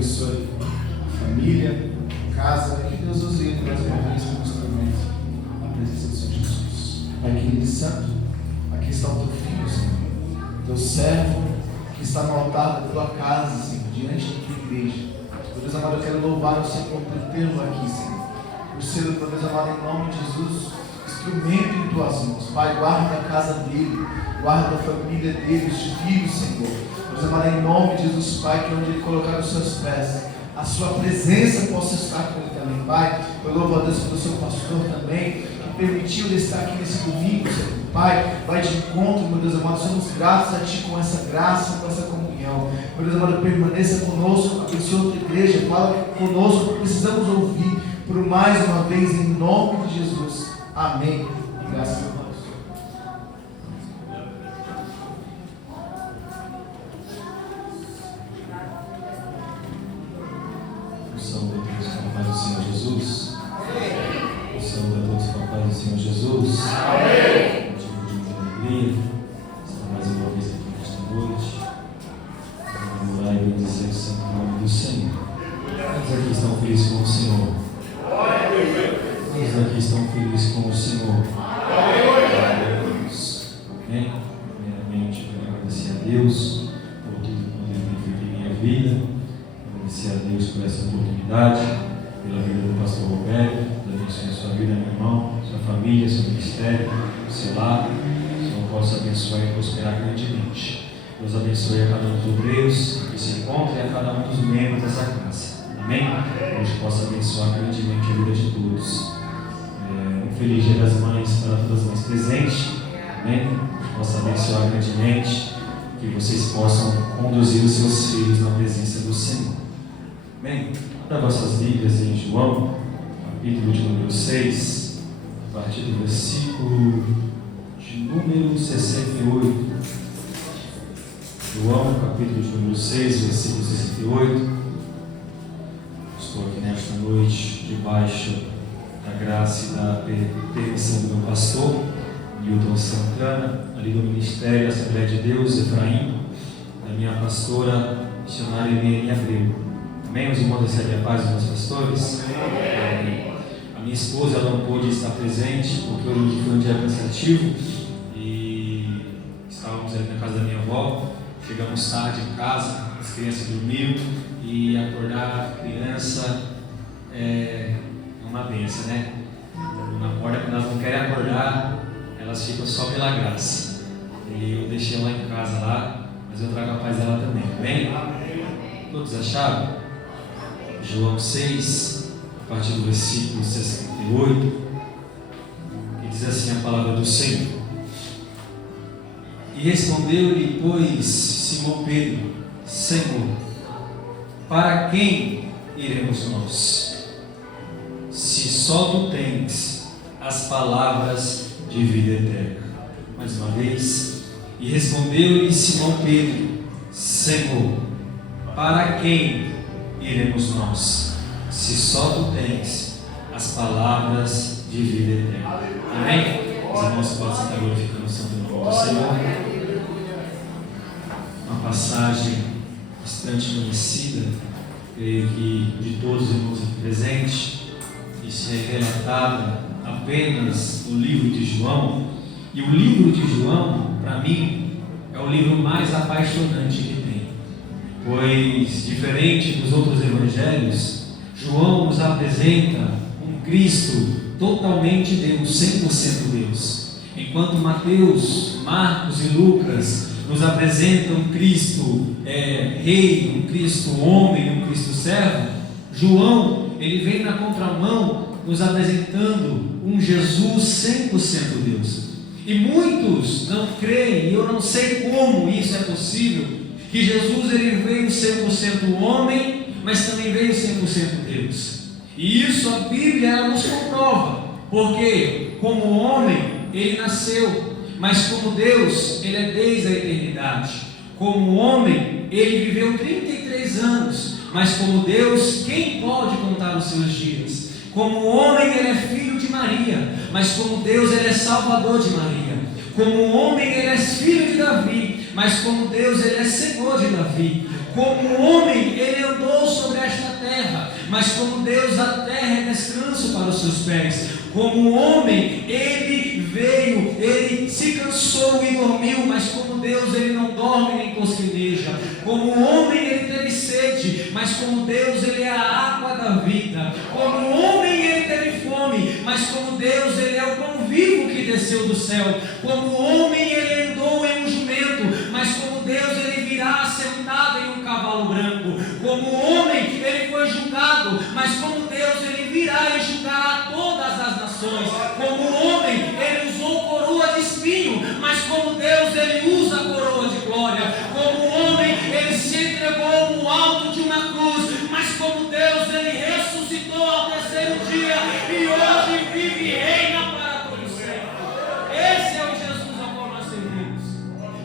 abençoe a família, a casa, que Deus use ele mais uma vez como instrumento na presença do Senhor Jesus. Pai querido e santo, aqui está o teu filho, Senhor, teu servo, que está no altar da tua casa, Senhor, diante da tua igreja. Deus amado, eu quero louvar o Senhor por tê-lo aqui, Senhor. Por ser, Deus amado, em nome de Jesus, instrumento em tuas mãos. Pai, guarda a casa dele, guarda a família dele, os filhos, Senhor. Deus amado, em nome de Jesus, Pai, que onde ele colocar os seus pés, a sua presença possa estar com ele também, Pai. Eu louvo a Deus pelo seu pastor também, que permitiu ele estar aqui nesse domingo, Senhor. Pai, vai de encontro, meu Deus amado, somos gratos a Ti com essa graça, com essa comunhão. Meu Deus amado, permaneça conosco, abençoa a tua igreja, fala conosco, precisamos ouvir por mais uma vez, em nome de Jesus. Amém. E graças a Deus. Saúde a todos com a paz do Senhor Jesus. Saúde a todos com a paz do Senhor Jesus. Amém. Motivo de muita alegria estar mais uma vez aqui nesta noite. Vamos lá e bendizer o santo nome do Senhor. Quantos aqui estão felizes com o Senhor? Quantos aqui estão felizes com o Senhor? Amém. Primeiramente, eu quero agradecer a Deus por tudo que Ele tem feito em minha vida. Agradecer a Deus por essa oportunidade, pela vida do pastor Roberto. Deus abençoe a sua vida, meu irmão, sua família, seu ministério, seu lar. Que o Senhor possa abençoar e prosperar grandemente. Deus abençoe a cada um dos obreiros que se encontra e a cada um dos membros dessa casa. Amém? Deus possa abençoar grandemente a vida de todos. Um feliz Dia das Mães para todas as mães presentes. Amém? Deus possa abençoar grandemente. Que vocês possam conduzir os seus filhos na presença do Senhor. Amém? Abra vossas Bíblias em João, capítulo de número 6, a partir do versículo de número 68. João, capítulo de número 6, versículo 68. Estou aqui nesta noite, debaixo da graça e da permissão do meu pastor, Nilton Santana, ali do Ministério da Assembleia de Deus, Efraim, da minha pastora, missionária Eliane Abreu. Amém? Os irmãos recebem a paz dos meus pastores? Amém. A minha esposa ela não pôde estar presente, porque hoje foi um dia cansativo e estávamos ali na casa da minha avó. Chegamos tarde em casa, as crianças dormiram e acordar a criança é uma benção, né? Não acorda quando elas não querem acordar, elas ficam só pela graça. E eu deixei ela em casa lá, mas eu trago a paz dela também, amém? Todos acharam? João 6, a partir do versículo 68, que diz assim a palavra do Senhor. E respondeu-lhe, pois, Simão Pedro: Senhor, para quem iremos nós? Se só tu tens as palavras de vida eterna. Mais uma vez. E respondeu-lhe Simão Pedro: Senhor, para quem iremos nós? Se só tu tens as palavras de vida eterna. Amém? Os irmãos podem estar glorificando o santo nome do Senhor. Uma passagem bastante conhecida, creio que de todos os irmãos aqui presentes. Isso é relatado apenas no livro de João. E o livro de João, para mim, é o livro mais apaixonante que tem. Pois, diferente dos outros evangelhos, João nos apresenta um Cristo totalmente Deus, 100% Deus. Enquanto Mateus, Marcos e Lucas nos apresentam um Cristo rei, um Cristo homem, um Cristo servo, João, ele vem na contramão nos apresentando um Jesus 100% Deus. E muitos não creem, e eu não sei como isso é possível, que Jesus ele veio 100% homem, mas também veio 100% Deus. E isso a Bíblia ela nos comprova, porque como homem ele nasceu, mas como Deus ele é desde a eternidade. Como homem ele viveu 33 anos, mas como Deus, quem pode contar os seus dias? Como homem ele é filho de Maria, mas como Deus ele é salvador de Maria. Como homem ele é filho de Davi, mas como Deus ele é Senhor de Davi. Como homem ele andou sobre mas como Deus, a terra é descanso para os seus pés. Como homem, ele veio, ele se cansou e dormiu, mas como Deus, ele não dorme nem cosquilheja. Como homem, ele teve sede, mas como Deus, ele é a água da vida. Como homem, ele teve fome, mas como Deus, ele é o pão vivo que desceu do céu. Como homem, ele andou em um jumento, mas como Deus, ele virá sentado em um cavalo branco. Como homem, ele foi julgado, mas como Deus, ele virá e julgará todas as nações. Como homem, ele usou coroa de espinho, mas como Deus, ele usa coroa de glória. Como homem, ele se entregou no alto de uma cruz, mas como Deus, ele ressuscitou ao terceiro dia e hoje vive e reina para todo sempre. Esse é o Jesus ao qual nós servimos.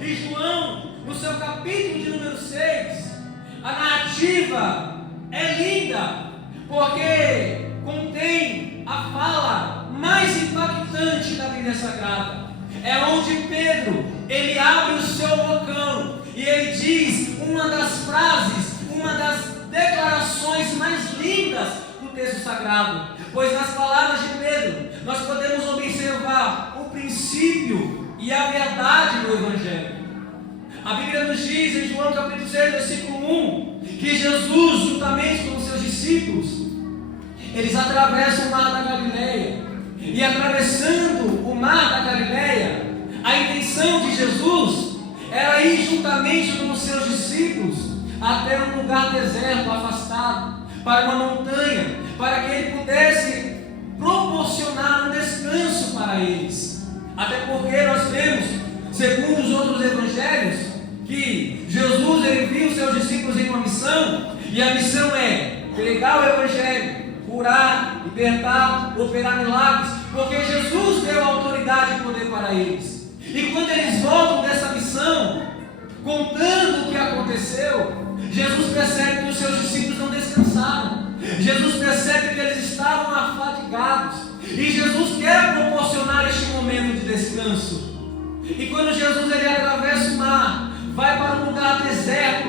E João, no seu capítulo de número 6, a narrativa é linda, porque contém a fala mais impactante da Bíblia Sagrada. É onde Pedro, ele abre o seu bocão e ele diz uma das frases, uma das declarações mais lindas do texto sagrado. Pois nas palavras de Pedro, nós podemos observar o princípio e a verdade do Evangelho. A Bíblia nos diz em João capítulo 6, versículo 1, que Jesus, juntamente com os seus discípulos, eles atravessam o mar da Galileia. E atravessando o mar da Galileia, a intenção de Jesus era ir juntamente com os seus discípulos até um lugar deserto, afastado, para uma montanha, para que ele pudesse proporcionar um descanso para eles. Até porque nós vemos, segundo os outros evangelhos, que Jesus, ele viu seus discípulos em uma missão, e a missão é pregar o evangelho, curar, libertar, operar milagres, porque Jesus deu autoridade e poder para eles. E quando eles voltam dessa missão, contando o que aconteceu, Jesus percebe que os seus discípulos não descansaram. Jesus percebe que eles estavam afadigados, e Jesus quer proporcionar este momento de descanso. E quando Jesus, ele atravessa o mar, vai para um lugar deserto,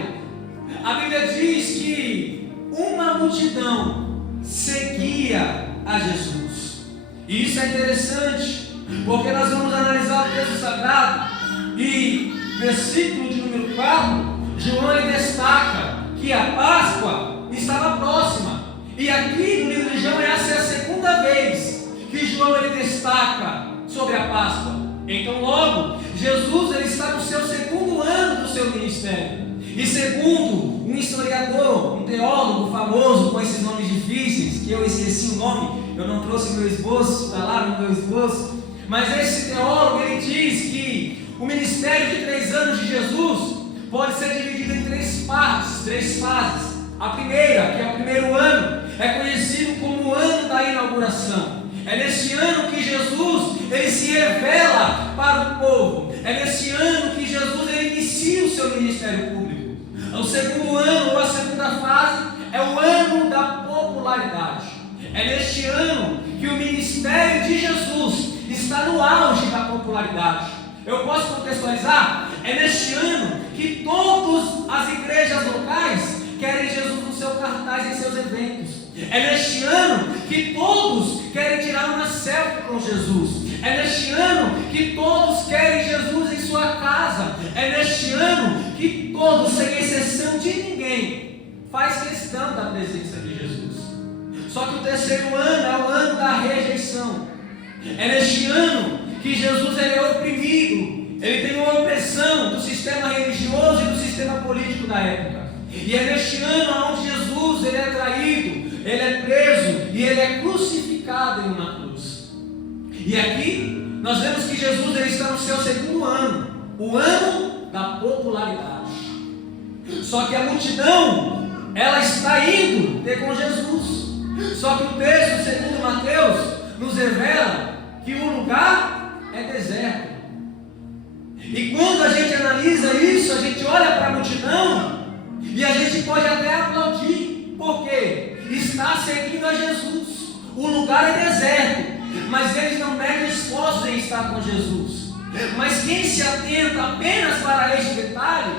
a Bíblia diz que uma multidão seguia a Jesus. E isso é interessante, porque nós vamos analisar o texto sagrado e versículo de número 4, João, ele destaca que a Páscoa estava próxima. E aqui no livro de João essa é a segunda vez que João, ele destaca sobre a Páscoa. Então logo, Jesus, ele está no seu segundo ano do seu ministério. E segundo um historiador, um teólogo famoso com esses nomes difíceis, que eu esqueci o nome, eu não trouxe meu esboço, está lá no meu esboço, mas esse teólogo, ele diz que o ministério de 3 anos de Jesus pode ser dividido em 3 partes, 3 fases. A primeira, que é o primeiro ano, é conhecido como o ano da inauguração. É nesse ano que Jesus, ele se revela para o povo. É nesse ano que Jesus, ele inicia o seu ministério público. O segundo ano, ou a segunda fase, é o ano da popularidade. É neste ano que o ministério de Jesus está no auge da popularidade. Eu posso contextualizar? É neste ano que todas as igrejas locais querem Jesus no seu cartaz, em seus eventos. É neste ano que todos querem tirar uma selfie com Jesus. É neste ano que todos querem Jesus em sua casa. É neste ano que todos, sem exceção de ninguém, faz questão da presença de Jesus. Só que o terceiro ano é o ano da rejeição. É neste ano que Jesus, ele é oprimido. Ele tem uma opressão do sistema religioso e do sistema político da época. E é neste ano onde Jesus, ele é traído, ele é preso e ele é crucificado em uma cruz. E aqui nós vemos que Jesus, ele está no seu segundo ano, o ano da popularidade. Só que a multidão, ela está indo ter com Jesus. Só que o texto, segundo Mateus, nos revela que o lugar é deserto. E quando a gente analisa isso, a gente olha para a multidão e a gente pode até aplaudir, porque está seguindo a Jesus. O lugar é deserto, mas eles não medem esforços em estar com Jesus. Mas quem se atenta apenas para este detalhe,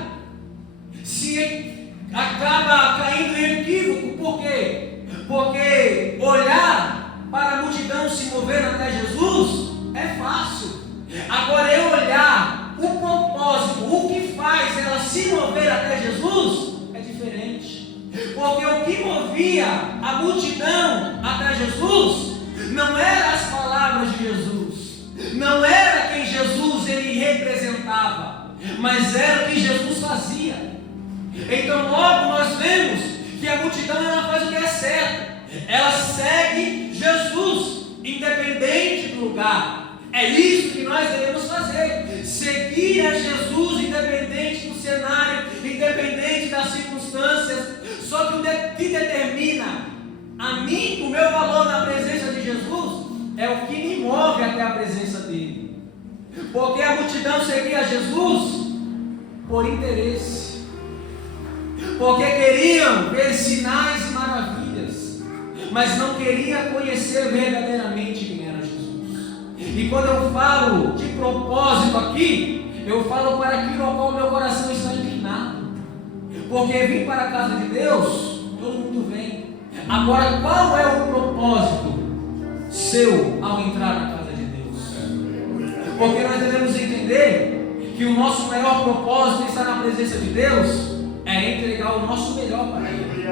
se acaba caindo em equívoco. Por quê? Porque olhar para a multidão se mover até Jesus é fácil. Agora eu olhar o propósito, o que faz ela se mover até Jesus é diferente. Porque o que movia a multidão até Jesus não eram as palavras de Jesus, não era quem Jesus ele representava, mas era o que Jesus fazia. Então logo nós vemos que a multidão ela faz o que é certo, ela segue Jesus, independente do lugar. É isso que nós devemos fazer, seguir a Jesus independente do cenário, independente das circunstâncias. Só que o que determina a mim, o meu valor na presença de Jesus, é o que me move até a presença dele. Porque a multidão seguia Jesus por interesse, porque queriam ver sinais e maravilhas, mas não queriam conhecer verdadeiramente quem era Jesus. E quando eu falo de propósito aqui, eu falo para aquilo ao qual meu coração está inclinado. Porque vir para a casa de Deus, todo mundo vem. Agora, qual é o propósito seu ao entrar na casa de Deus? Porque nós devemos entender que o nosso maior propósito de estar na presença de Deus é entregar o nosso melhor para Ele,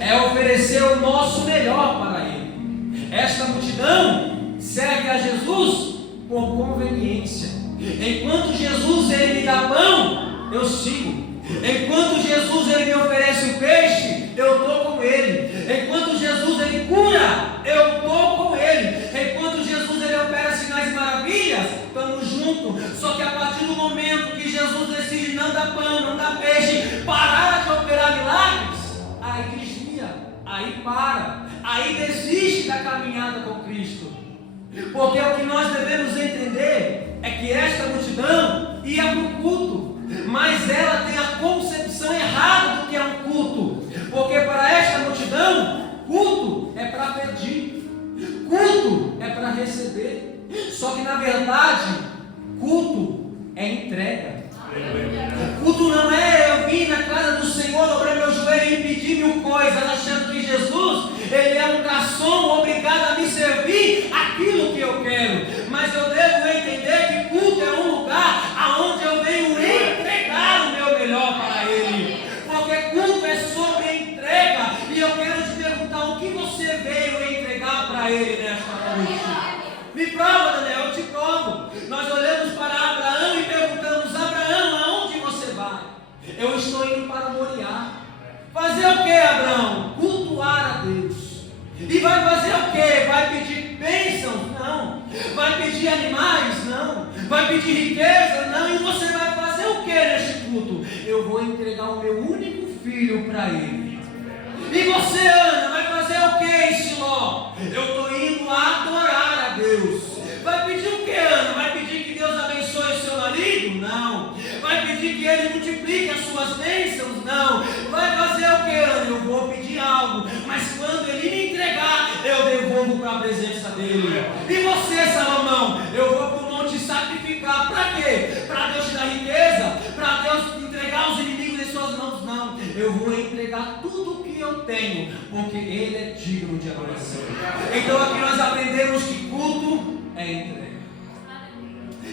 é oferecer o nosso melhor para Ele. Esta multidão serve a Jesus por conveniência. Enquanto Jesus ele me dá pão, eu sigo. Enquanto Jesus ele me oferece o peixe, eu estou com Ele. Enquanto Jesus ele cura, eu estou com Ele. Enquanto Jesus ele opera sinais e maravilhas, estamos juntos. Só que a partir do momento que Jesus decide não dar pão, não dar peixe, parar de operar milagres, aí desvia, aí para, aí desiste da caminhada com Cristo. Porque o que nós devemos entender é que esta multidão ia para o culto, mas ela tem a concepção errada do que é um culto. Porque para esta multidão, culto é para pedir, culto é para receber. Só que na verdade, culto é entrega. Culto não é eu vir na casa do Senhor, dobrar meu joelho e pedir mil coisas, achando que Jesus ele é um garçom obrigado a me servir aquilo que eu quero. Mas eu devo entender que culto é um lugar aonde eu venho entregar o meu melhor para Ele. Porque culto é sobre entrega. E eu quero te perguntar o que você veio entregar para Ele nesta noite. Me prova, Daniel, eu te provo. Nós olhamos para Abraão e perguntamos: Abraão, aonde você vai? Eu estou indo para Moriá. Fazer o que, Abraão? Cultuar a Deus. E vai fazer o que? Vai pedir bênçãos? Não. Vai pedir animais? Não. Vai pedir riqueza? Não. E você vai fazer o que neste culto? Eu vou entregar o meu único filho para Ele. E você, Ana, vai fazer o que em Siló? Eu estou indo adorar a Deus. Vai pedir o que, Ana? Vai pedir que Deus abençoe o seu marido? Não. Vai pedir que Ele multiplique as suas bênçãos? Não. Vai fazer o que, Ana? Eu vou pedir algo, mas quando Ele me entregar, eu devolvo para a presença dEle. E você, Salomão? Eu vou para o monte sacrificar. Para quê? Para Deus te dar riqueza? Para Deus entregar os inimigos em suas mãos? Não. Eu vou entregar tudo o que eu tenho, porque Ele é digno de adoração. Então aqui nós aprendemos que culto é entrega.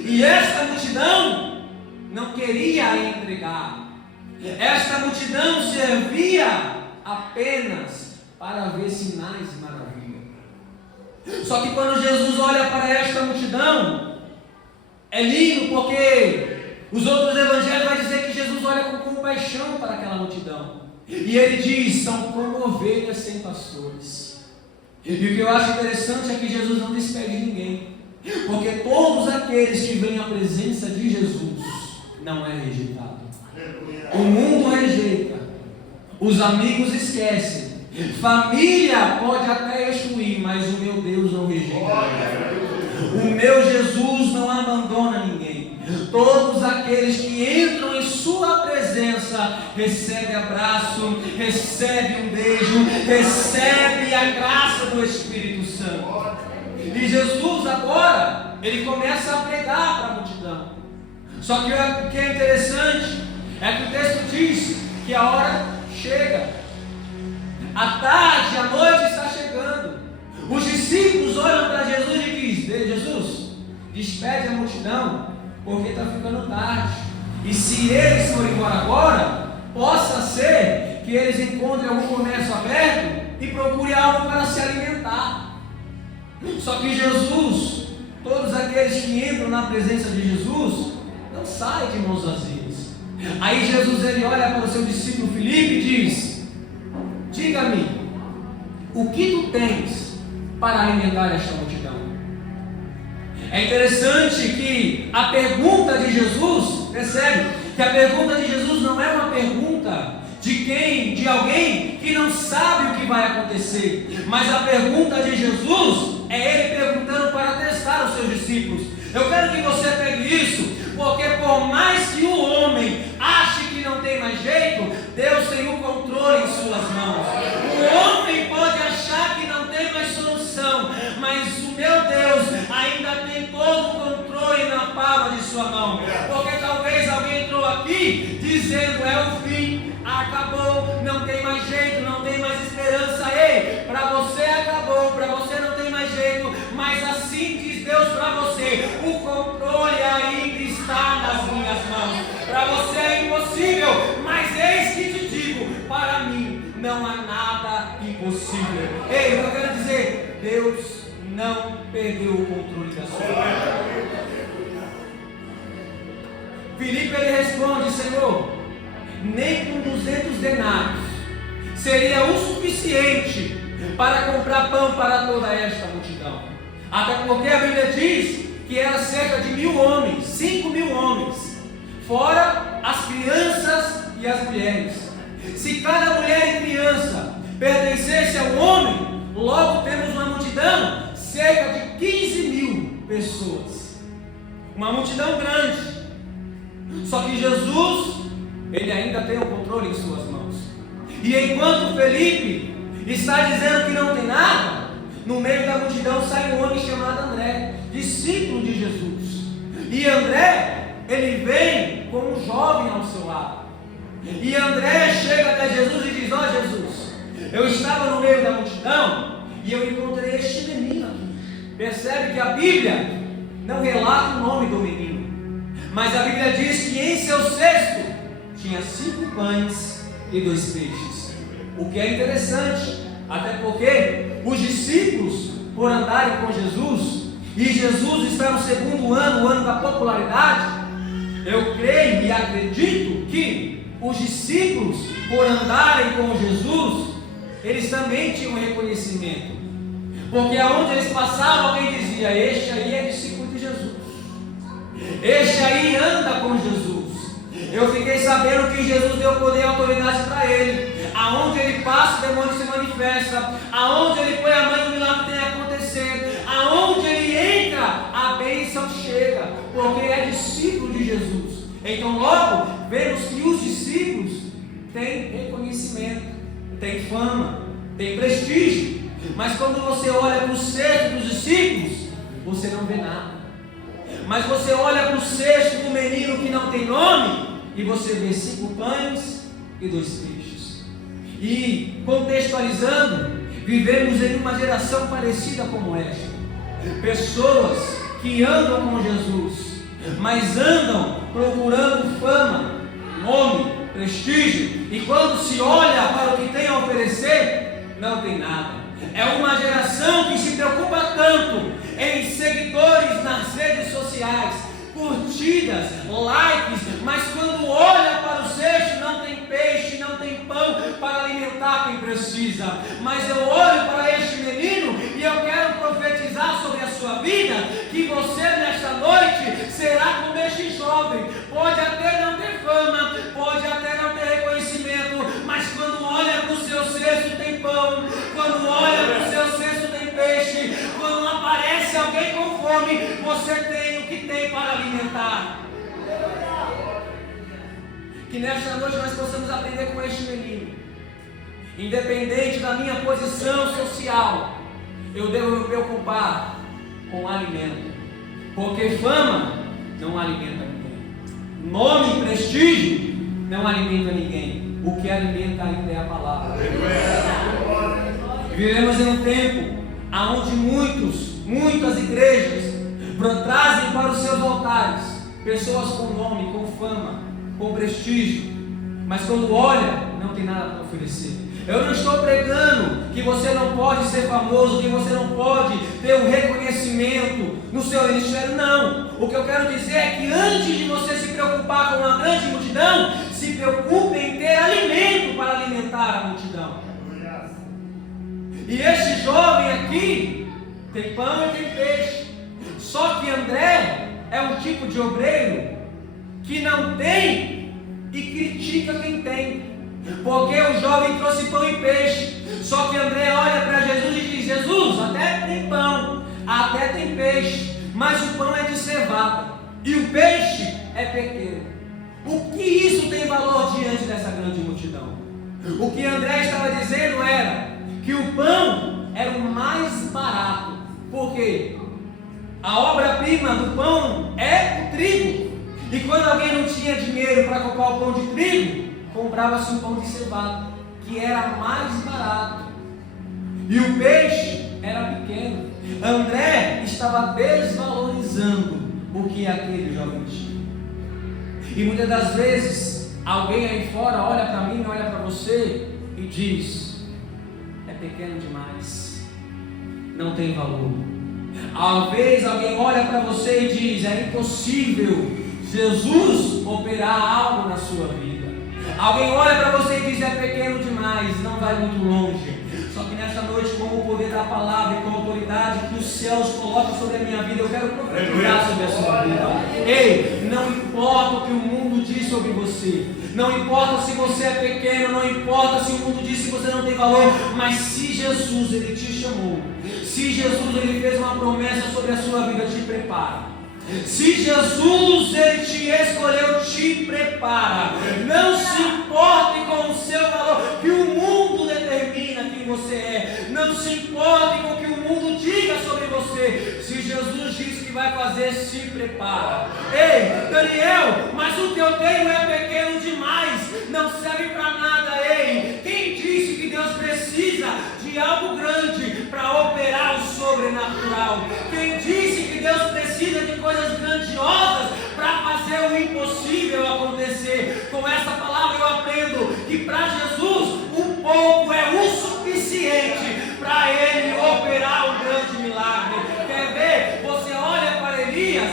E esta multidão não queria entregar. Esta multidão servia apenas para ver sinais e maravilhas. Só que quando Jesus olha para esta multidão, é lindo, porque os outros evangelhos vão dizer que Jesus olha com compaixão para aquela multidão. E Ele diz: são como ovelhas sem pastores. E o que eu acho interessante é que Jesus não despede ninguém. Porque todos aqueles que vêm à presença de Jesus não é rejeitado. O mundo rejeita, os amigos esquecem, família pode até excluir, mas o meu Deus não rejeita. O meu Jesus não abandona ninguém. Todos aqueles que entram em sua presença recebem abraço, recebem um beijo, recebem a graça do Espírito Santo. E Jesus agora, Ele começa a pregar para a multidão. Só que o que é interessante é que o texto diz que a hora chega. A tarde, a noite está discípulos olham para Jesus e dizem: Jesus, despede a multidão, porque está ficando tarde. E se eles forem embora agora, possa ser que eles encontrem algum comércio aberto e procurem algo para se alimentar. Só que Jesus, todos aqueles que entram na presença de Jesus, não saem de mãos vazias. Aí Jesus ele olha para o seu discípulo Filipe e diz: diga-me, o que tu tens para alimentar esta multidão? É interessante que a pergunta de Jesus, percebe que a pergunta de Jesus não é uma pergunta de alguém que não sabe o que vai acontecer, mas a pergunta de Jesus é ele perguntando para testar os seus discípulos. Eu quero que você pegue isso, porque por mais que o homem ache que não tem mais jeito, Deus tem o controle em suas mãos. O homem pode achar que não tem mais solução, mas o meu Deus ainda tem todo o controle na palma de sua mão. Porque talvez alguém entrou aqui dizendo: é o fim, acabou, não tem mais jeito, não tem mais esperança. Ei, para você acabou, para você não tem mais jeito, mas assim diz Deus para você: o controle ainda está nas minhas mãos. Para você é impossível, mas eis que te digo, para mim não há nada impossível. Ei, eu quero dizer, Deus não perdeu o controle da sua vida. Filipe ele responde: Senhor, nem com 200 denários seria o suficiente para comprar pão para toda esta multidão. Até porque a Bíblia diz que era cerca de 1.000 homens, 5.000 homens, fora as crianças e as mulheres. Se cada mulher e criança pertencesse a um homem, logo temos uma multidão, cerca de 15.000 pessoas. Uma multidão grande. Só que Jesus, ele ainda tem o controle em suas mãos. E enquanto Felipe está dizendo que não tem nada, no meio da multidão sai um homem chamado André, discípulo de Jesus. E André, ele vem com um jovem ao seu lado. E André chega até Jesus e diz: ó Jesus, eu estava no meio da multidão e eu encontrei este menino aqui. Percebe que a Bíblia não relata o nome do menino, mas a Bíblia diz que em seu cesto tinha 5 pães e 2 peixes. O que é interessante, até porque os discípulos, por andarem com Jesus, e Jesus está no segundo ano, o ano da popularidade, eu creio e acredito que os discípulos, por andarem com Jesus, eles também tinham reconhecimento. Porque aonde eles passavam, alguém dizia: este aí é discípulo de Jesus, este aí anda com Jesus. Eu fiquei sabendo que Jesus deu poder e autoridade para ele. Aonde ele passa, o demônio se manifesta. Aonde ele põe a mão, o milagre tem a acontecer. Aonde ele entra, a bênção chega, porque é discípulo de Jesus. Então logo vemos que os discípulos têm reconhecimento, têm fama, têm prestígio. Mas quando você olha para o cesto dos discípulos, você não vê nada. Mas você olha para o cesto do menino que não tem nome, e você vê 5 pães e 2 peixes. E contextualizando, vivemos em uma geração parecida como esta. Pessoas que andam com Jesus, mas andam procurando fama, nome, prestígio, e quando se olha para o que tem a oferecer, não tem nada. É uma geração que se preocupa tanto em seguidores nas redes sociais, curtidas, likes, mas quando olha para o cesto não tem peixe, não tem pão para alimentar quem precisa. Mas eu olho para este menino e eu quero profetizar sobre a sua vida, que você nesta noite será como este jovem. Pode até não ter fama, pode até não ter reconhecimento, mas quando olha para o seu cesto tem pão, quando olha para o seu cesto tem peixe, quando aparece alguém com fome, você tem o que tem para alimentar. Que nesta noite nós possamos aprender com este menino. Independente da minha posição social, eu devo me preocupar com alimento, porque fama não alimenta ninguém, nome e prestígio não alimenta ninguém. O que alimenta ainda é a palavra. Vivemos em um tempo aonde muitas igrejas trazem para os seus altares pessoas com nome, com fama, com prestígio, mas quando olha, não tem nada para oferecer. Eu não estou pregando que você não pode ser famoso, que você não pode ter um reconhecimento no seu ministério, não. O que eu quero dizer é que antes de você se preocupar com uma grande multidão, se preocupe em ter alimento para alimentar a multidão. E este jovem aqui tem pão e tem peixe. Só que André é um tipo de obreiro que não tem e critica quem tem. Porque o jovem trouxe pão e peixe. Só que André olha para Jesus e diz: Jesus, até tem pão, até tem peixe, mas o pão é de cevada e o peixe é pequeno. O que isso tem valor diante dessa grande multidão? O que André estava dizendo era que o pão era o mais barato. Por quê? A obra-prima do pão é o trigo. E quando alguém não tinha dinheiro para comprar o pão de trigo, comprava-se um pão de cevada, que era mais barato. E o peixe era pequeno. André estava desvalorizando o que aquele jovem tinha. E muitas das vezes, alguém aí fora olha para mim, olha para você e diz: é pequeno demais, não tem valor. Às vezes alguém olha para você e diz: é impossível Jesus operar algo na sua vida. Alguém olha para você e diz: é pequeno demais, não vai muito longe. Só que nessa noite, com o poder da palavra e com a autoridade que os céus colocam sobre a minha vida, eu quero profetizar sobre a sua vida. Ei, não importa o que o mundo diz sobre você, não importa se você é pequeno, não importa se o mundo diz que você não tem valor, mas se Jesus ele te chamou, se Jesus ele fez uma promessa sobre a sua vida, te prepara. Se Jesus ele te escolheu, te prepara. Não se importe com o seu valor, que o mundo determina quem você é. Não se importe com o que o mundo diga sobre você. Se Jesus diz que vai fazer, se prepara. Ei, Daniel, mas o que eu tenho é pequeno demais, não serve para nada. Ei, quem disse que Deus precisa de algo grande para operar o sobrenatural? Quem disse que Deus precisa de coisas grandiosas para fazer o impossível acontecer? Com essa palavra eu aprendo que para Jesus um pouco é o suficiente para ele operar um grande milagre. Quer ver? Você olha para Elias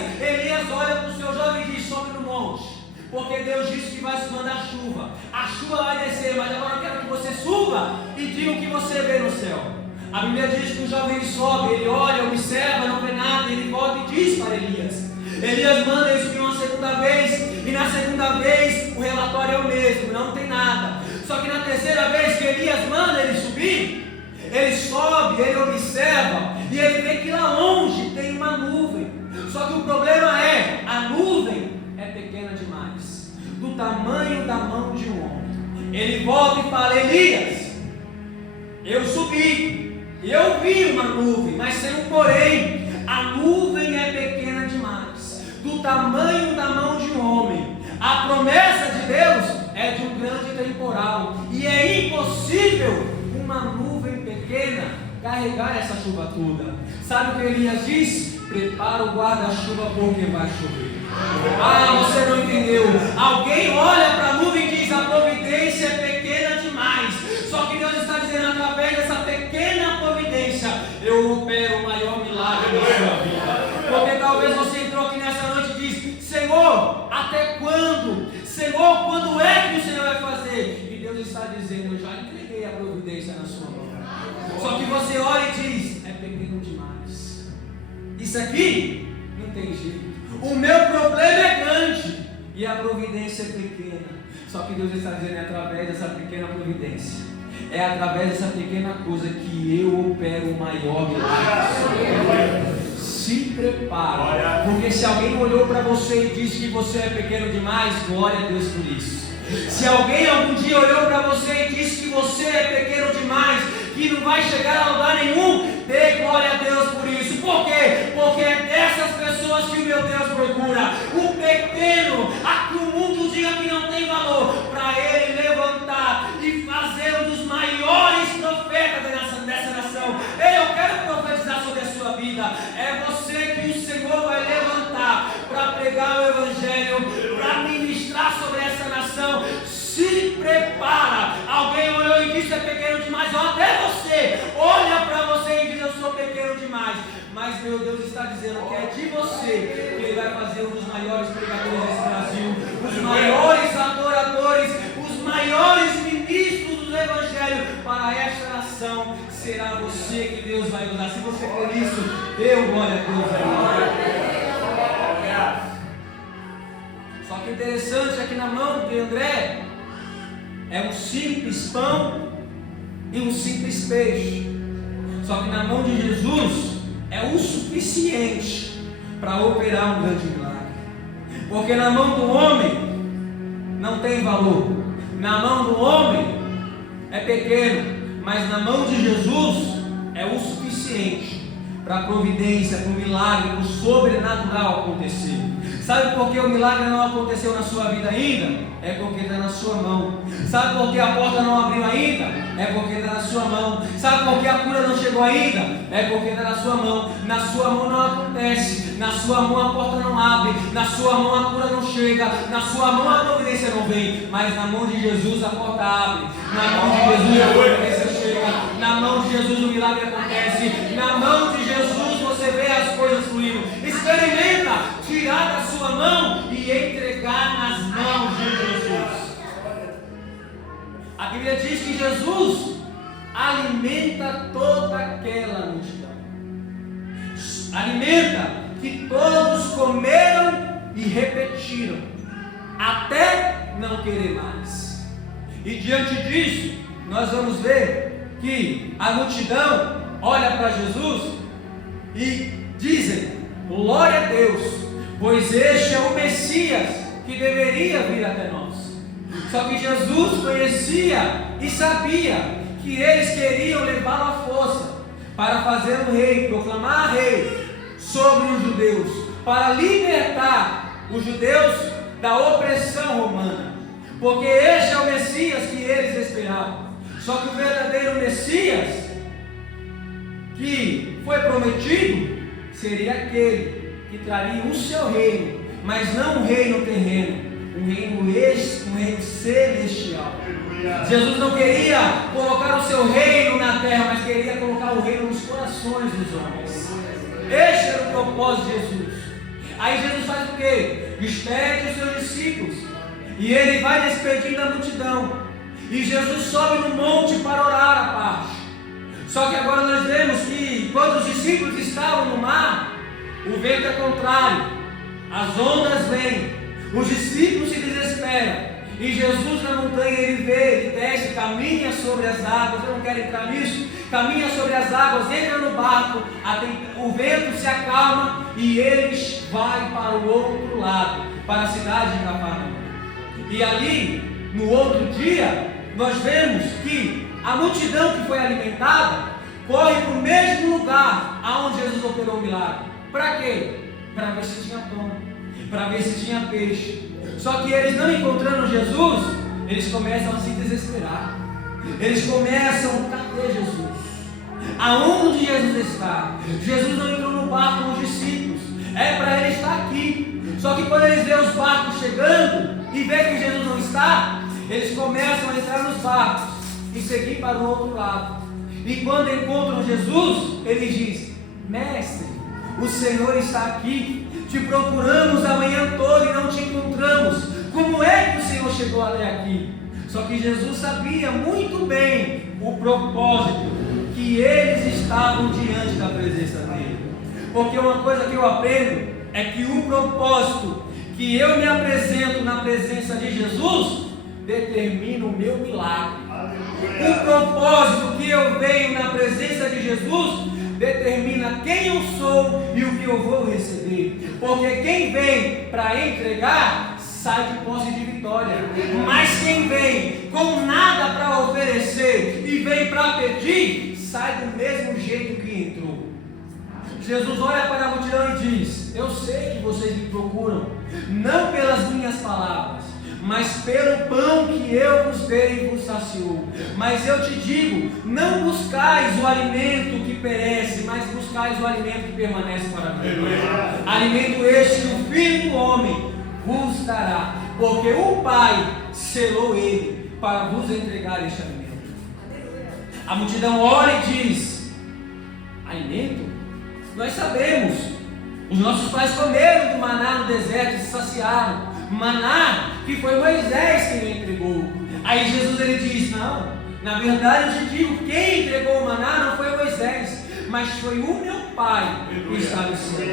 olha para o seu jovem e diz: sobe no monte, porque Deus disse que vai mandar chuva. A chuva vai descer, mas agora eu quero que você suba e diga o que você vê no céu. A Bíblia diz que o jovem sobe, ele olha, observa, não vê nada, ele volta e diz para Elias. Elias manda ele subir uma segunda vez, e na segunda vez o relatório é o mesmo, não tem nada. Só que na terceira vez que Elias manda ele subir, ele sobe, ele observa, e ele vê que lá longe tem uma nuvem. Só que o problema é, a nuvem é pequena demais, do tamanho da mão de um homem. Ele volta e fala: Elias, eu subi, eu vi uma nuvem, mas tem um porém, a nuvem é pequena demais, do tamanho da mão de um homem. A promessa de Deus é de um grande temporal, e é impossível uma nuvem pequena carregar essa chuva toda. Sabe o que Elias diz? Prepara o guarda-chuva porque vai chover. Ah, você não entendeu. Alguém olha para a nuvem e diz: a providência é pequena demais. Só que Deus está dizendo: através dessa pequena providência eu opero o maior milagre da sua vida. Porque talvez você entrou aqui nessa noite e diz: Senhor, até quando? Senhor, quando é que o Senhor vai fazer? E Deus está dizendo: eu já entreguei a providência na sua mão. Só que você olha e diz: é pequeno demais, isso aqui não tem jeito, o meu problema é grande e a providência é pequena. Só que Deus está dizendo: é através dessa pequena providência, é através dessa pequena coisa que eu opero o maior milagre. Se prepara, porque se alguém olhou para você e disse que você é pequeno demais, glória a Deus por isso. Se alguém algum dia olhou para você e disse que você é pequeno demais, que não vai chegar a lugar nenhum, dê glória a Deus por isso. Por quê? Porque é dessas pessoas que o meu Deus procura. O pequeno, a que o mundo diga que não tem valor, para ele levantar e fazer um dos maiores profetas dessa nação. Eu quero profetizar É você que o Senhor vai levantar para pregar o Evangelho, para ministrar sobre essa nação. Se prepara. Alguém olhou e disse: é pequeno demais. Ou até você olha para você e diz: eu sou pequeno demais. Mas meu Deus está dizendo que é de você que Ele vai fazer um dos maiores pregadores desse Brasil, os maiores adoradores, os maiores ministros do Evangelho para esta nação. Será você que Deus vai usar. Se você for isso, dê glória a Deus. Só que o interessante é que na mão de André é um simples pão e um simples peixe. Só que na mão de Jesus é o suficiente para operar um grande milagre. Porque na mão do homem não tem valor. Na mão do homem é pequeno. Mas na mão de Jesus é o suficiente para a providência, para o milagre, para o sobrenatural acontecer. Sabe por que o milagre não aconteceu na sua vida ainda? É porque está na sua mão. Sabe por que a porta não abriu ainda? É porque está na sua mão. Sabe por que a cura não chegou ainda? É porque está na sua mão. Na sua mão não acontece. Na sua mão a porta não abre. Na sua mão a cura não chega. Na sua mão a providência não vem. Mas na mão de Jesus a porta abre. Na mão de Jesus a providência chega. Na mão de Jesus o milagre acontece. Na mão de Jesus você vê as coisas fluindo. Experimenta tirar da sua mão e entregar nas mãos de Jesus. A Bíblia diz que Jesus alimenta toda aquela multidão. Alimenta que todos comeram e repetiram, até não querer mais. E diante disso, nós vamos ver que a multidão olha para Jesus e dizem: glória a Deus, pois este é o Messias que deveria vir até nós. Só que Jesus conhecia e sabia que eles queriam levá-lo à força para fazer um rei, proclamar rei sobre os judeus, para libertar os judeus da opressão romana, porque este é o Messias que eles esperavam. Só que o verdadeiro Messias que foi prometido seria aquele que traria o seu reino, mas não um reino terreno, um reino celestial. Jesus não queria colocar o seu reino na terra, mas queria colocar o reino nos corações dos homens. Este era o propósito de Jesus. Aí Jesus faz o quê? Despede os seus discípulos e ele vai despedindo a multidão. E Jesus sobe no monte para orar à parte. Só que agora nós vemos que quando os discípulos estavam no mar, o vento é contrário, as ondas vêm, os discípulos se desesperam, e Jesus na montanha ele vê, ele desce, caminha sobre as águas. Eu não quero entrar nisso. Caminha sobre as águas, entra no barco, o vento se acalma e eles vão para o outro lado, para a cidade de Cafarnaum. E ali, no outro dia, nós vemos que a multidão que foi alimentada corre para o mesmo lugar aonde Jesus operou o milagre. Para quê? Para ver se tinha pão, para ver se tinha peixe. Só que eles não encontrando Jesus, eles começam a se desesperar. Eles começam: cadê Jesus? Aonde Jesus está? Jesus não entrou no barco com os discípulos, é para ele estar aqui. Só que quando eles veem os barcos chegando e veem que Jesus não está, eles começam a entrar nos barcos e seguir para o outro lado. E quando encontram Jesus, eles dizem: mestre, o Senhor está aqui, te procuramos a manhã toda e não te encontramos. Como é que o Senhor chegou até aqui? Só que Jesus sabia muito bem o propósito, que eles estavam diante da presença dele. Porque uma coisa que eu aprendo é que o propósito que eu me apresento na presença de Jesus determina o meu milagre. O propósito que eu venho na presença de Jesus determina quem eu sou e o que eu vou receber. Porque quem vem para entregar sai de posse de vitória, mas quem vem com nada para oferecer e vem para pedir, sai do mesmo jeito que entrou. Jesus olha para a multidão e diz: eu sei que vocês me procuram, não pelas minhas palavras, mas pelo pão que eu vos dei vos saciou. Mas eu te digo, não buscais o alimento que perece, mas buscais o alimento que permanece para a vida. Alimento este que o Filho do Homem vos dará, porque o Pai selou ele para vos entregar este alimento. A multidão olha e diz: alimento? Nós sabemos, os nossos pais comeram do maná no deserto e se saciaram. Maná que foi Moisés quem o entregou. Aí Jesus ele diz: não, na verdade eu te digo, quem entregou o maná não foi Moisés, mas foi o meu Pai que está no céu.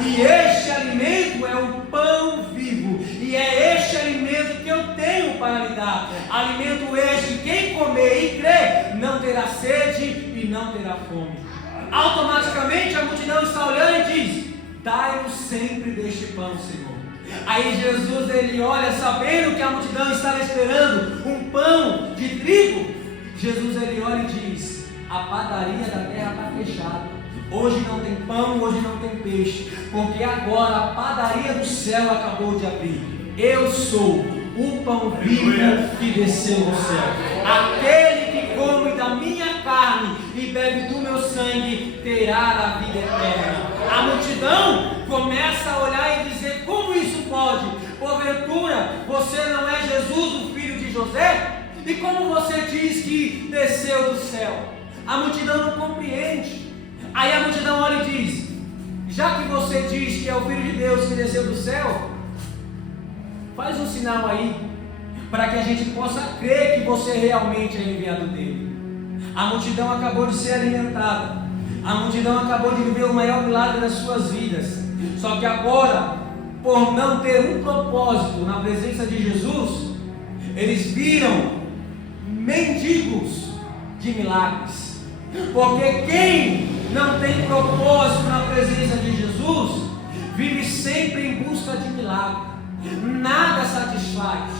E este alimento é o pão vivo, e é este alimento que eu tenho para lhe dar. Alimento este, quem comer e crer não terá sede e não terá fome. Automaticamente a multidão está olhando e diz: dai-nos sempre deste pão, Senhor. Aí Jesus ele olha, sabendo que a multidão estava esperando um pão de trigo. Jesus ele olha e diz: a padaria da terra está fechada. Hoje não tem pão, hoje não tem peixe, porque agora a padaria do céu acabou de abrir. Eu sou o pão vivo que desceu do céu. Aquele que come da minha carne e bebe do meu sangue terá a vida eterna. A multidão começa a olhar e dizer: como isso pode? Porventura você não é Jesus, o filho de José? E como você diz que desceu do céu? A multidão não compreende. Aí a multidão olha e diz: já que você diz que é o Filho de Deus que desceu do céu, faz um sinal aí, para que a gente possa crer que você realmente é enviado dele. A multidão acabou de ser alimentada, a multidão acabou de viver o maior milagre das suas vidas. Só que agora, por não ter um propósito na presença de Jesus, eles viram mendigos de milagres. Porque quem não tem propósito na presença de Jesus vive sempre em busca de milagre. Nada satisfaz,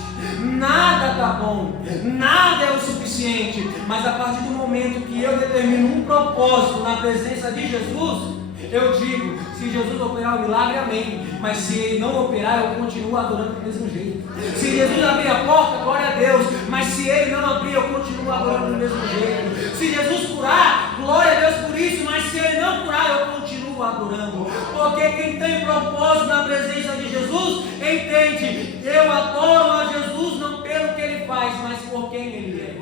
nada está bom, nada é o suficiente. Mas a partir do momento que eu determino um propósito na presença de Jesus, eu digo: se Jesus operar o milagre, amém. Mas se ele não operar, eu continuo adorando do mesmo jeito. Se Jesus abrir a porta, glória a Deus. Mas se ele não abrir, eu continuo adorando do mesmo jeito. Se Jesus curar, glória a Deus por isso. Mas se ele não curar, eu continuo adorando. Porque quem tem propósito na presença de Jesus, entende: eu adoro a Jesus não pelo que ele faz, mas por quem ele é.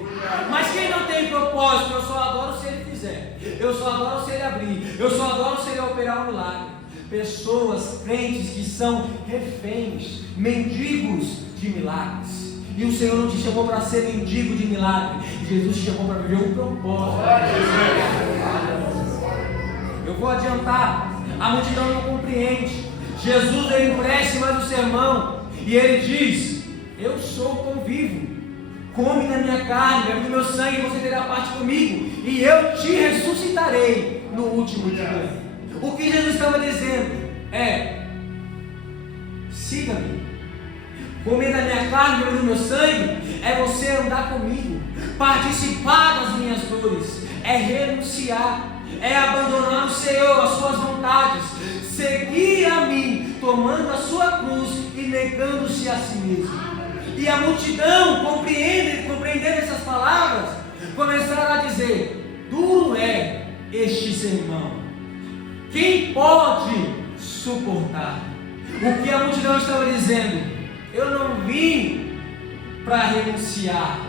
Mas quem não tem propósito, eu só adoro se ele fizer, eu só adoro se ele abrir, eu só adoro se ele operar um milagre. Pessoas crentes que são reféns, mendigos de milagres. E o Senhor não te chamou para ser mendigo de milagre, Jesus te chamou para viver um propósito. Eu vou adiantar, a multidão não compreende. Jesus ele empresta mais o sermão e ele diz: eu sou o pão vivo. Come da minha carne, bebe do meu sangue, e você terá parte comigo, e eu te ressuscitarei no último dia. O que Jesus estava dizendo é: siga-me. Comer da minha carne, beber do meu sangue, é você andar comigo, participar das minhas dores, é renunciar, é abandonar o Senhor, as suas vontades, seguir a mim, tomando a sua cruz e negando-se a si mesmo. E a multidão, compreendendo essas palavras, começaram a dizer: duro é este sermão, quem pode suportar? O que a multidão estava dizendo: eu não vim para renunciar,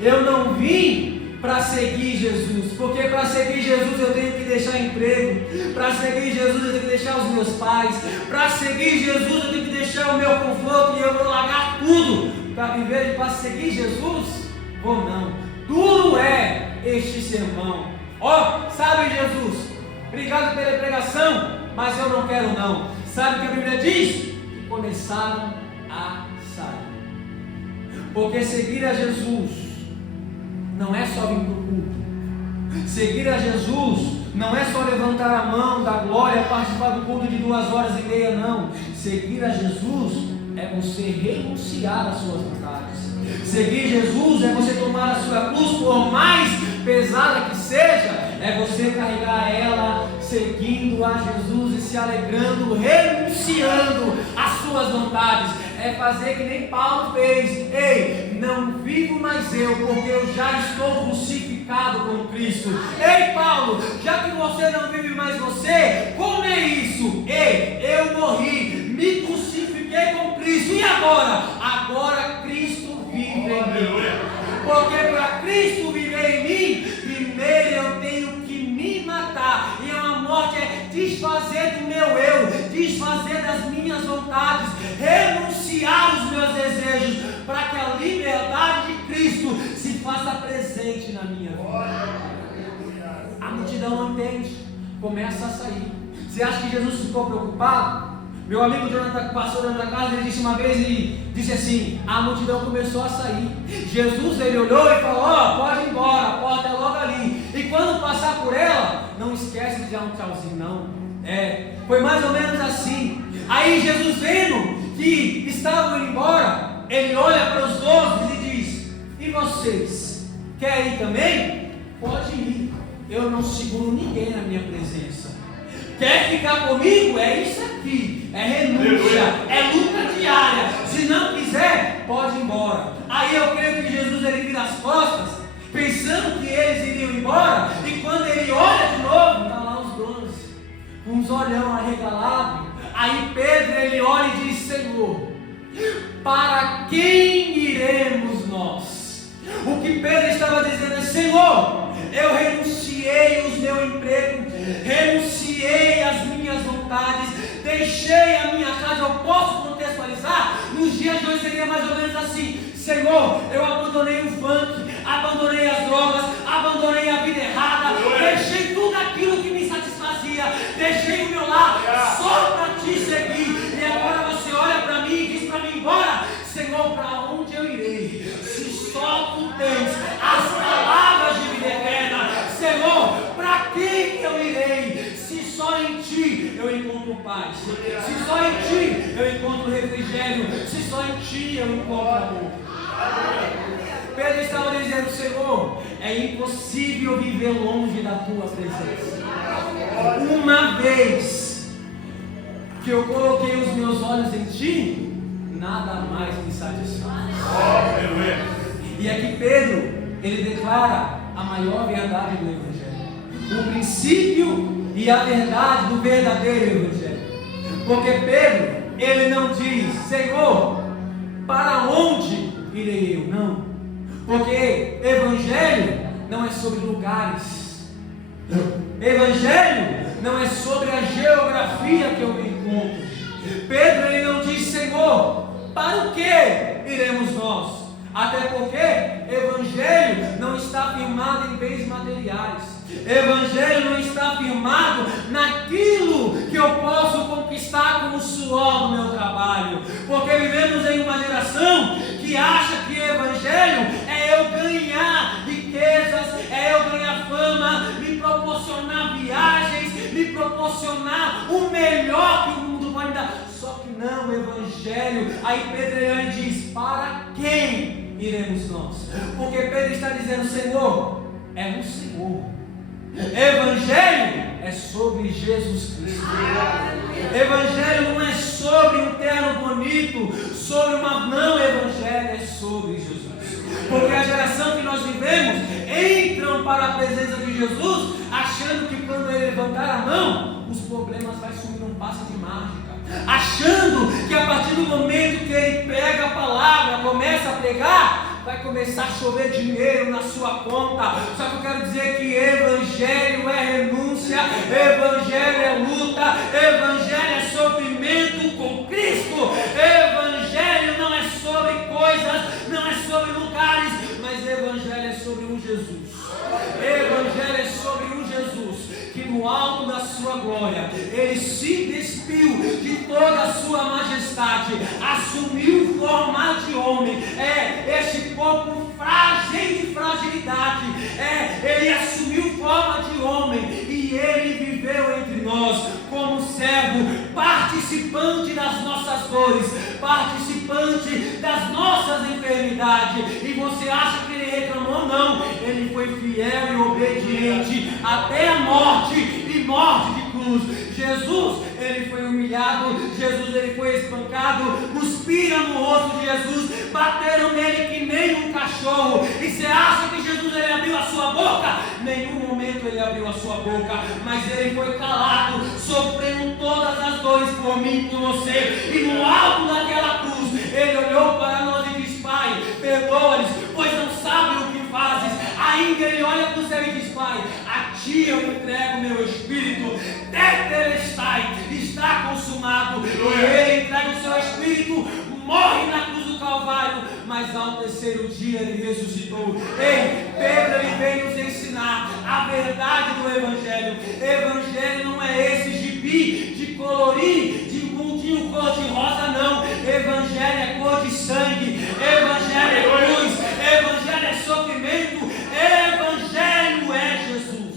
eu não vim para seguir Jesus, porque para seguir Jesus eu tenho que deixar emprego, para seguir Jesus eu tenho que deixar os meus pais, para seguir Jesus eu tenho que deixar o meu conforto, e eu vou largar tudo para viver e para seguir Jesus? Ou não? Duro é este sermão. Sabe, Jesus, obrigado pela pregação, mas eu não quero não. Sabe o que a Bíblia diz? Começaram a sair. Porque seguir a Jesus não é só vir para o culto. Seguir a Jesus não é só levantar a mão, dar glória, participar do culto de 2h30, não. Seguir a Jesus é você renunciar às suas vontades. Seguir Jesus é você tomar a sua cruz, por mais pesada que seja, é você carregar ela, seguindo a Jesus e se alegrando, renunciando às suas vontades. é fazer que nem Paulo fez. Ei, não vivo mais eu, porque eu já estou crucificado com Cristo. Ei, Paulo, já que você não vive mais você, como é isso? Ei, eu morri, me crucifiquei com Cristo. E agora? Agora Cristo vive em mim. Porque para Cristo viver em mim, primeiro eu tenho que me matar. E a morte é desfazer do meu eu, desfazer das minhas vontades, renunciar os meus desejos, para que a liberdade de Cristo se faça presente na minha vida. A multidão não entende, começa a sair. Você acha que Jesus ficou preocupado? Meu amigo Jonathan, pastor da casa, ele disse uma vez, ele disse assim: a multidão começou a sair. Jesus, ele olhou e falou: ó, pode ir embora, a porta é logo ali. E quando passar por ela, não esquece de dar um tchauzinho, não. Foi mais ou menos assim. Aí Jesus, vendo que estavam indo embora, ele olha para os 12 e diz: e vocês, querem ir também? Pode ir, eu não seguro ninguém na minha presença. Quer ficar comigo? É isso aqui, é renúncia, é luta diária. Se não quiser, pode ir embora. Aí eu creio que Jesus, ele vira as costas, pensando que eles iriam embora, e quando ele olha de novo, está lá os 12, com uns olhão arregalados. Aí Pedro, ele olha e diz: Senhor, para quem iremos nós? O que Pedro estava dizendo é: Senhor, eu renunciei ao meu emprego, renunciei às minhas vontades, deixei a minha casa. Eu posso contextualizar? Nos dias de hoje seria mais ou menos assim: Senhor, eu abandonei o funk, abandonei as drogas, abandonei a vida errada, deixei tudo aquilo que me satisfazia, deixei o meu lar só para te seguir. E agora você olha para mim e diz para mim: embora, Senhor, para onde eu irei? Se só tu tens as palavras de vida eterna. Senhor, para quem eu irei? Se só em ti eu encontro paz, se só em ti eu encontro refrigério, se só em ti eu encontro amor. Pedro estava dizendo: Senhor, é impossível viver longe da tua presença. Uma vez que eu coloquei os meus olhos em ti, nada mais me satisfaz. E aqui Pedro, ele declara a maior verdade do Evangelho, o princípio e a verdade do verdadeiro Evangelho. Porque Pedro, ele não diz: Senhor, para onde irei eu? Não. Porque Evangelho não é sobre lugares. Evangelho não é sobre a geografia que eu me encontro. Pedro, ele não diz: Senhor, para o que iremos nós? Até porque Evangelho não está firmado em bens materiais. Evangelho não está firmado naquilo que eu posso conquistar com o suor do meu trabalho. Porque vivemos em uma geração que acha que Evangelho é eu ganhar riquezas, é eu ganhar fama, me proporcionar viagens, me proporcionar o melhor que o mundo vai me dar. Só que não, Evangelho. Aí Pedro diz: para quem iremos nós? Porque Pedro está dizendo: Senhor, é o Senhor. Evangelho é sobre Jesus Cristo. Evangelho não é sobre um terno bonito, sobre uma... Não, Evangelho é sobre Jesus. Porque a geração que nós vivemos entram para a presença de Jesus achando que quando ele levantar a mão, os problemas vai sumir num passe de mágica, achando que a partir do momento que ele pega a palavra, começa a pregar, vai começar a chover dinheiro na sua conta. Só que eu quero dizer que Evangelho é renúncia, Evangelho é luta, Evangelho é sofrimento com Cristo. Evangelho não é sobre coisas, não é sobre lugares, mas Evangelho é sobre um Jesus. Evangelho é sobre um Jesus que no alto da sua glória, ele se despiu de toda a sua majestade, assumiu forma de homem, este corpo frágil, de fragilidade, ele assumiu forma de homem, e ele viveu entre nós como servo, participante das nossas dores, participante das nossas enfermidades. E você acha que ele reclamou? Não, ele foi fiel e obediente até a morte, e morte de cruz. Jesus, ele foi humilhado, Jesus, ele foi espancado, cuspiram no rosto de Jesus, bateram nele que nem um cachorro. E você acha que Jesus, ele abriu a sua boca? Nenhum momento ele abriu a sua boca, mas ele foi calado, sofrendo todas as dores por mim e por você. E no alto daquela cruz, ele olhou para nós e disse: Pai, perdoa-lhes, pois não sabem o que fazes. Ainda ele olha para o céu e diz: Pai, a ti eu entrego meu espírito, tetelestai, está consumado. E ele entrega o seu espírito, morre na cruz do Calvário, mas ao terceiro dia ele ressuscitou. Ei, Pedro, ele veio nos ensinar a verdade do Evangelho. Evangelho não é esse gibi de colorir, de mundinho cor de rosa, não. Evangelho é cor de sangue, Evangelho é cruz, Evangelho é sofrimento, Evangelho é Jesus.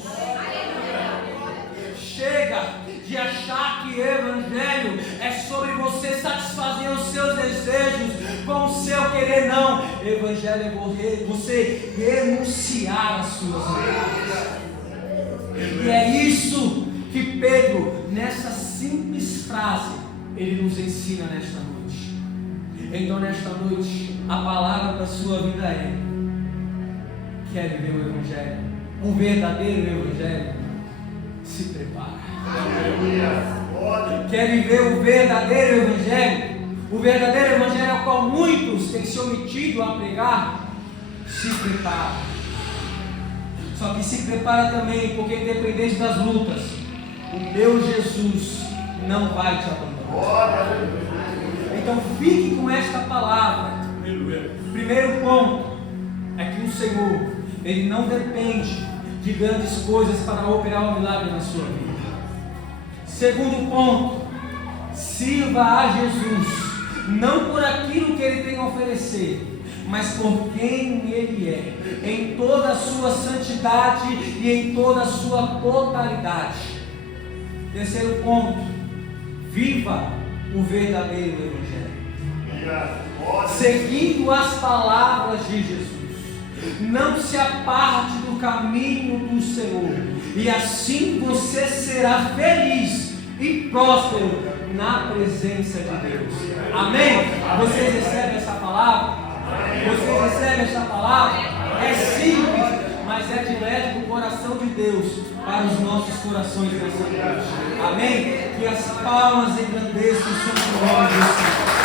Chega de achar que Evangelho é sobre você satisfazer os seus desejos com o seu querer, não. Evangelho é você renunciar às suas vontades. E é isso que Pedro, nessa simples frase, ele nos ensina nesta noite. Então, nesta noite, a palavra para a sua vida é: quer viver o Evangelho, um verdadeiro Evangelho? Se prepara. Quer viver o verdadeiro Evangelho? O verdadeiro Evangelho ao qual muitos têm se omitido a pregar? Se prepara. Só que se prepara também, porque independente das lutas, o meu Jesus não vai te abandonar. Então fique com esta palavra. Primeiro ponto é que o Senhor, ele não depende de grandes coisas para operar um milagre na sua vida. Segundo ponto, sirva a Jesus, não por aquilo que ele tem a oferecer, mas por quem ele é, em toda a sua santidade e em toda a sua totalidade. Terceiro ponto, viva o verdadeiro Evangelho, seguindo as palavras de Jesus. Não se aparte do caminho do Senhor, e assim você será feliz e próspero na presença de Deus. Amém? Vocês recebem essa palavra? Vocês recebem essa palavra? É simples, mas é direto do coração de Deus para os nossos corações nessa noite. Amém? Que as palmas engrandeçam o seu nome do Senhor.